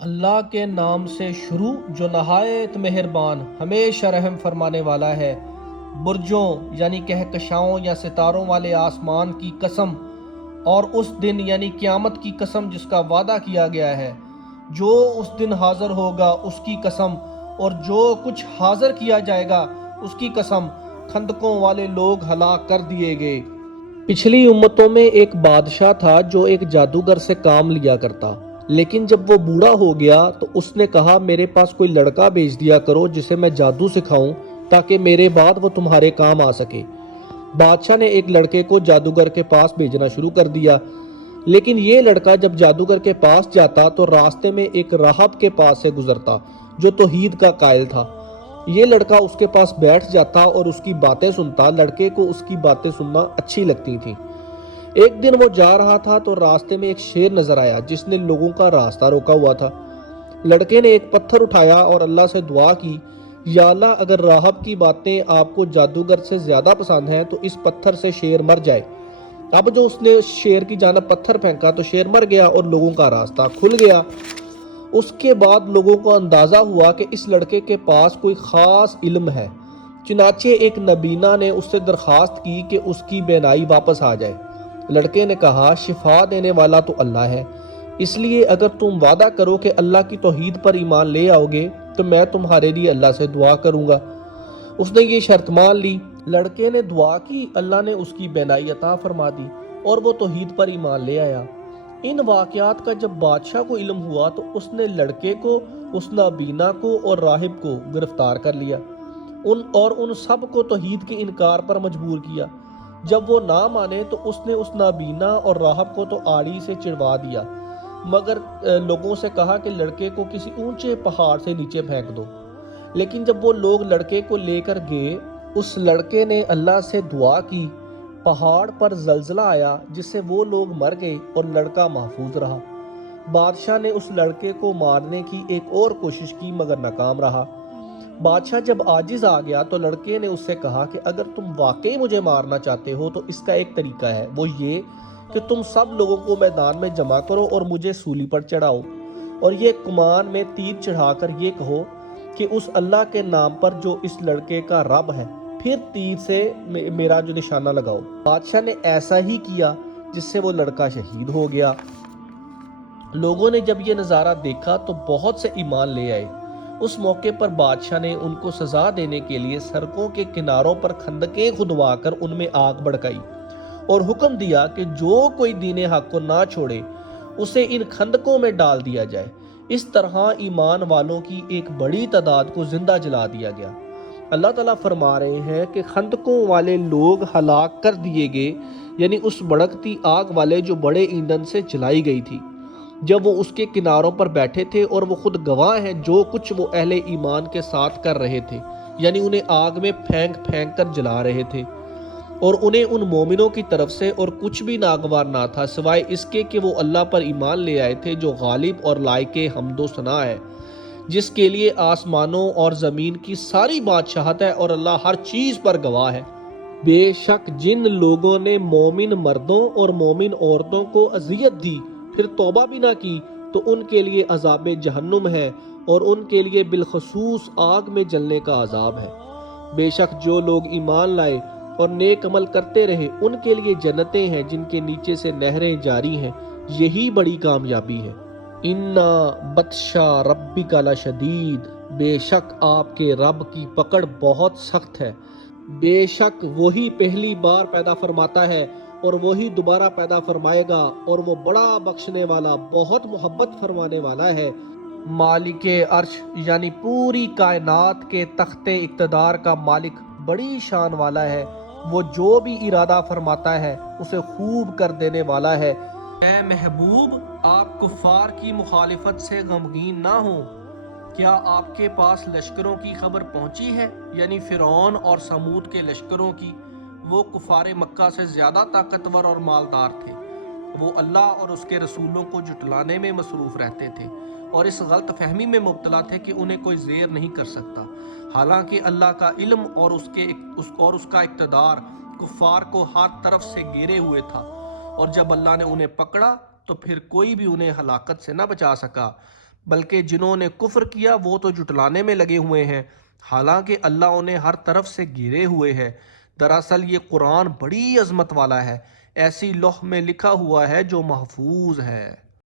اللہ کے نام سے شروع جو نہایت مہربان ہمیشہ رحم فرمانے والا ہے۔ برجوں یعنی کہکشاؤں یا ستاروں والے آسمان کی قسم، اور اس دن یعنی قیامت کی قسم جس کا وعدہ کیا گیا ہے، جو اس دن حاضر ہوگا اس کی قسم، اور جو کچھ حاضر کیا جائے گا اس کی قسم۔ خندقوں والے لوگ ہلاک کر دیے گئے۔ پچھلی امتوں میں ایک بادشاہ تھا جو ایک جادوگر سے کام لیا کرتا، لیکن جب وہ بوڑھا ہو گیا تو اس نے کہا میرے پاس کوئی لڑکا بھیج دیا کرو جسے میں جادو سکھاؤں تاکہ میرے بعد وہ تمہارے کام آ سکے۔ بادشاہ نے ایک لڑکے کو جادوگر کے پاس بھیجنا شروع کر دیا، لیکن یہ لڑکا جب جادوگر کے پاس جاتا تو راستے میں ایک راہب کے پاس سے گزرتا جو توحید کا قائل تھا۔ یہ لڑکا اس کے پاس بیٹھ جاتا اور اس کی باتیں سنتا۔ لڑکے کو اس کی باتیں سننا اچھی لگتی تھیں۔ ایک دن وہ جا رہا تھا تو راستے میں ایک شیر نظر آیا جس نے لوگوں کا راستہ روکا ہوا تھا۔ لڑکے نے ایک پتھر اٹھایا اور اللہ سے دعا کی، یا اللہ اگر راہب کی باتیں آپ کو جادوگر سے زیادہ پسند ہیں تو اس پتھر سے شیر مر جائے۔ اب جو اس نے شیر کی جانب پتھر پھینکا تو شیر مر گیا اور لوگوں کا راستہ کھل گیا۔ اس کے بعد لوگوں کو اندازہ ہوا کہ اس لڑکے کے پاس کوئی خاص علم ہے، چنانچہ ایک نبینا نے اس سے درخواست کی کہ اس کی بینائی واپس آ جائے۔ لڑکے نے کہا شفا دینے والا تو اللہ ہے، اس لیے اگر تم وعدہ کرو کہ اللہ کی توحید پر ایمان لے آؤ گے تو میں تمہارے لیے اللہ سے دعا کروں گا۔ اس نے یہ شرط مان لی۔ لڑکے نے دعا کی، اللہ نے اس کی بینائی عطا فرما دی اور وہ توحید پر ایمان لے آیا۔ ان واقعات کا جب بادشاہ کو علم ہوا تو اس نے لڑکے کو، اس نابینا کو اور راہب کو گرفتار کر لیا ان سب کو توحید کے انکار پر مجبور کیا۔ جب وہ نہ مانے تو اس نے اس نابینا اور راہب کو تو آڑی سے چڑوا دیا، مگر لوگوں سے کہا کہ لڑکے کو کسی اونچے پہاڑ سے نیچے پھینک دو۔ لیکن جب وہ لوگ لڑکے کو لے کر گئے، اس لڑکے نے اللہ سے دعا کی، پہاڑ پر زلزلہ آیا جس سے وہ لوگ مر گئے اور لڑکا محفوظ رہا۔ بادشاہ نے اس لڑکے کو مارنے کی ایک اور کوشش کی مگر ناکام رہا۔ بادشاہ جب عاجز آ گیا تو لڑکے نے اس سے کہا کہ اگر تم واقعی مجھے مارنا چاہتے ہو تو اس کا ایک طریقہ ہے، وہ یہ کہ تم سب لوگوں کو میدان میں جمع کرو اور مجھے سولی پر چڑھاؤ، اور یہ کمان میں تیر چڑھا کر یہ کہو کہ اس اللہ کے نام پر جو اس لڑکے کا رب ہے، پھر تیر سے میرا جو نشانہ لگاؤ۔ بادشاہ نے ایسا ہی کیا جس سے وہ لڑکا شہید ہو گیا۔ لوگوں نے جب یہ نظارہ دیکھا تو بہت سے ایمان لے آئے۔ اس موقع پر بادشاہ نے ان کو سزا دینے کے لیے سڑکوں کے کناروں پر خندقیں کھدوا کر ان میں آگ بھڑکائی اور حکم دیا کہ جو کوئی دین حق کو نہ چھوڑے اسے ان خندقوں میں ڈال دیا جائے۔ اس طرح ایمان والوں کی ایک بڑی تعداد کو زندہ جلا دیا گیا۔ اللہ تعالیٰ فرما رہے ہیں کہ خندقوں والے لوگ ہلاک کر دیے گئے، یعنی اس بھڑکتی آگ والے جو بڑے ایندھن سے جلائی گئی تھی، جب وہ اس کے کناروں پر بیٹھے تھے، اور وہ خود گواہ ہیں جو کچھ وہ اہل ایمان کے ساتھ کر رہے تھے، یعنی انہیں آگ میں پھینک پھینک کر جلا رہے تھے، اور انہیں ان مومنوں کی طرف سے اور کچھ بھی ناگوار نہ تھا سوائے اس کے کہ وہ اللہ پر ایمان لے آئے تھے جو غالب اور لائق حمد و ثنا ہے، جس کے لیے آسمانوں اور زمین کی ساری بادشاہت ہے، اور اللہ ہر چیز پر گواہ ہے۔ بے شک جن لوگوں نے مومن مردوں اور مومن عورتوں کو اذیت دی پھر توبہ بھی نہ کی تو ان کے لیے عذاب جہنم ہے، اور ان کے لیے بالخصوص آگ میں جلنے کا عذاب ہے۔ بے شک جو لوگ ایمان لائے اور نیک عمل کرتے رہے ان کے لیے جنتیں ہیں جن کے نیچے سے نہریں جاری ہیں، یہی بڑی کامیابی ہے۔ اِنَّا بَطْشَ رَبِّكَ لَشَدِيدٌ، بے شک آپ کے رب کی پکڑ بہت سخت ہے۔ بے شک وہی پہلی بار پیدا فرماتا ہے اور وہی دوبارہ پیدا فرمائے گا، اور وہ بڑا بخشنے والا بہت محبت فرمانے والا ہے۔ مالک عرش یعنی پوری کائنات کے تخت اقتدار کا مالک بڑی شان والا ہے، وہ جو بھی ارادہ فرماتا ہے اسے خوب کر دینے والا ہے۔ اے محبوب، آپ کفار کی مخالفت سے غمگین نہ ہوں۔ کیا آپ کے پاس لشکروں کی خبر پہنچی ہے، یعنی فرعون اور سمود کے لشکروں کی؟ وہ کفار مکہ سے زیادہ طاقتور اور مالدار تھے۔ وہ اللہ اور اس کے رسولوں کو جھٹلانے میں مصروف رہتے تھے اور اس غلط فہمی میں مبتلا تھے کہ انہیں کوئی زیر نہیں کر سکتا، حالانکہ اللہ کا علم اور اس کا اقتدار کفار کو ہر طرف سے گھیرے ہوئے تھا، اور جب اللہ نے انہیں پکڑا تو پھر کوئی بھی انہیں ہلاکت سے نہ بچا سکا، بلکہ جنہوں نے کفر کیا وہ تو جھٹلانے میں لگے ہوئے ہیں، حالانکہ اللہ انہیں ہر طرف سے گھیرے ہوئے ہے۔ دراصل یہ قرآن بڑی عظمت والا ہے، ایسی لوح میں لکھا ہوا ہے جو محفوظ ہے۔